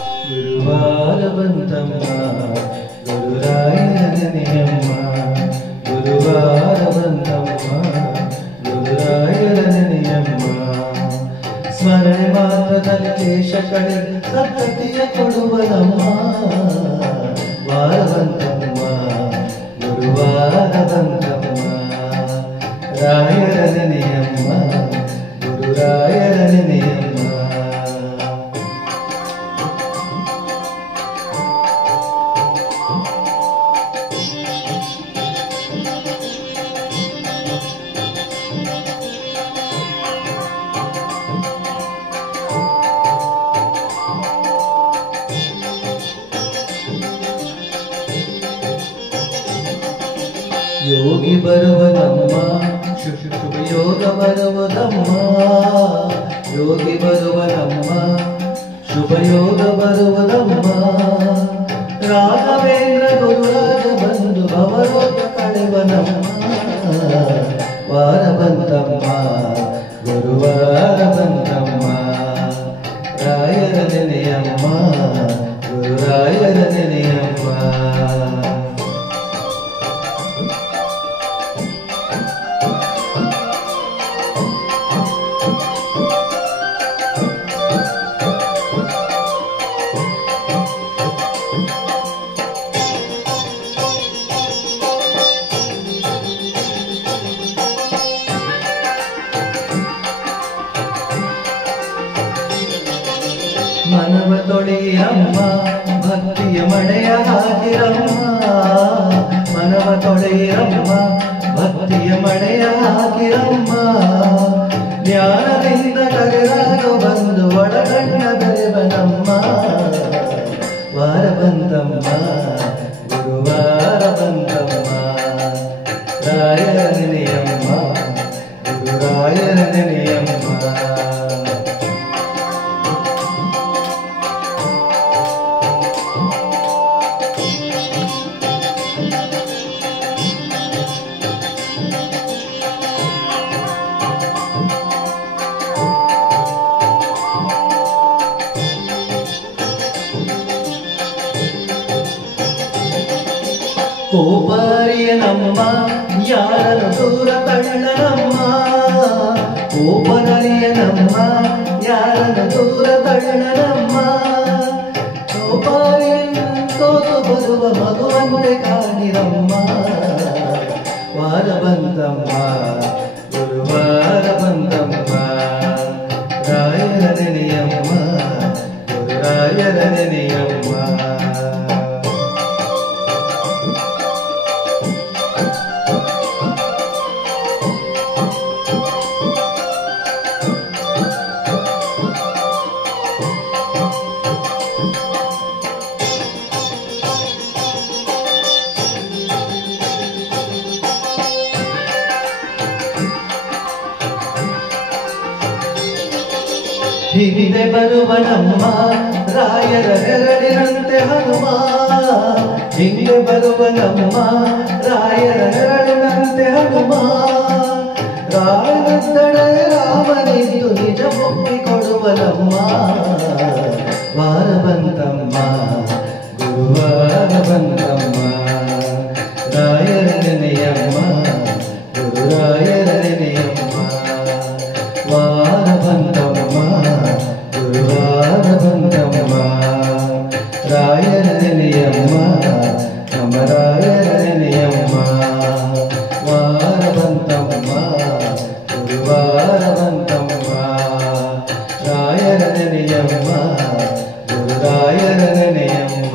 ಗುರುವಾರ ಬಂತಮ್ಮ ಗುರುರಾಯನ ನೆನೆಯಮ್ಮ ಗುರುವಾರ ಬಂತಮ್ಮ ಗುರುರಾಯನ ನೆನೆಯಮ್ಮ ಸ್ಮರಣೆ ಮಾತ್ರದಲ್ಲಿ ದೇಶ ಕಡೆ ಸದ್ಗತಿಯ ಕೊಡುವನಮ್ಮ ವಾರ ಬಂತಮ್ಮ ಗುರುವಾರ ಬಂತಮ್ಮ ರಾಯರ ನೆನೆಯಮ್ಮ ಗುರುರಾಯರ ನೆನೆಯಮ್ಮ ಯೋಗಿ ಬರುವನಮ್ಮ ಶುಭ ಯೋಗ ಬರುವುದಮ್ಮ ಯೋಗಿ ಬರುವನಮ್ಮ ಶುಭ ಯೋಗ ಬರುವುದಮ್ಮ ರಾಘವೇಂದ್ರ ಗುರುರಾಜ ಬಂದು ಭವರೋಗ ಕಳೆವನಮ್ಮ ವಾರ ಬಂತಮ್ಮ ಗುರುವಾರ ಬಂತಮ್ಮ ರಾಯರ ನೆನೆಯಮ್ಮ ಗುರುರಾಯರ ನೆನೆಯಮ್ಮ ಮನವ ತೊಳೆಯಮ್ಮ ಭಕ್ತಿಯ ಮಳೆಯ ಹಾಕಿರಮ್ಮ ಮನವ ತೊಳೆಯಮ್ಮ ಭಕ್ತಿಯ ಮಳೆಯ ಹಾಕಿರಮ್ಮ ಜ್ಞಾನದಿಂದ ಕರೆದಾಗ ಬಂದು ಒಳಗಣ್ಣ ಬೆರೆವನಮ್ಮ ವಾರ ಬಂತಮ್ಮ ಗುರುವಾರ ಬಂತಮ್ಮ ರಾಯರ ನೆನೆಯಮ್ಮ ಗುರುರಾಯರ ನೆನೆಯಮ್ಮ ಕೋಪರಿಯನಮ್ಮ ಯಾರನ್ನು ದೂರ ತಳ್ಳನಮ್ಮ ಕೋಪರಿಯನಮ್ಮ ಯಾರನ್ನು ದೂರ ತಳ್ಳನಮ್ಮ ಕೋಪರಿಯನ್ನು ತೋತು ಬರುವ ಮಗುವಂತೆ ಕಾಣಿರಮ್ಮ ವಾರ ಬಂತಮ್ಮ ಗುರುವಾರ ಬಂತಮ್ಮ ರಾಯರ ನೆನೆಯಮ್ಮ ಗುರುರಾಯರ ನೆನೆಯಮ್ಮ ಹಿಂದೆ ಬರುವನಮ್ಮ ರಾಯರ ನೆರಳಿನಂತೆ ಹನುಮ ಹಿಂದೆ ಬರುವನಮ್ಮ ರಾಯರ ನೆರಳಿನಂತೆ ಹನುಮ ರಾಯನದ್ದಡೆ ರಾಮನಿದ್ದು ನಿಜ ಒಪ್ಪಿಕೊಡುವನಮ್ಮ ವಾರ ಬಂತಮ್ಮ ಗುರುವಾರ ಬಂತಮ್ಮ ರಾಯರ ನೆನೆಯಮ್ಮ ಗುರುರಾಯರ ನೆನೆಯಮ್ಮ ವಾರ ಬಂತಮ್ಮ ಗುರುವಾರ ಬಂತಮ್ಮ ರಾಯರ ನೆನೆಯಮ್ಮ ನಮ್ಮ ರಾಯರ ನೆನೆಯಮ್ಮ ವಾರ ಬಂತಮ್ಮ ಗುರುವಾರ ಬಂತಮ್ಮ ರಾಯರ ನೆನೆಯಮ್ಮ ಗುರುರಾಯರ ನೆನೆಯಮ್ಮ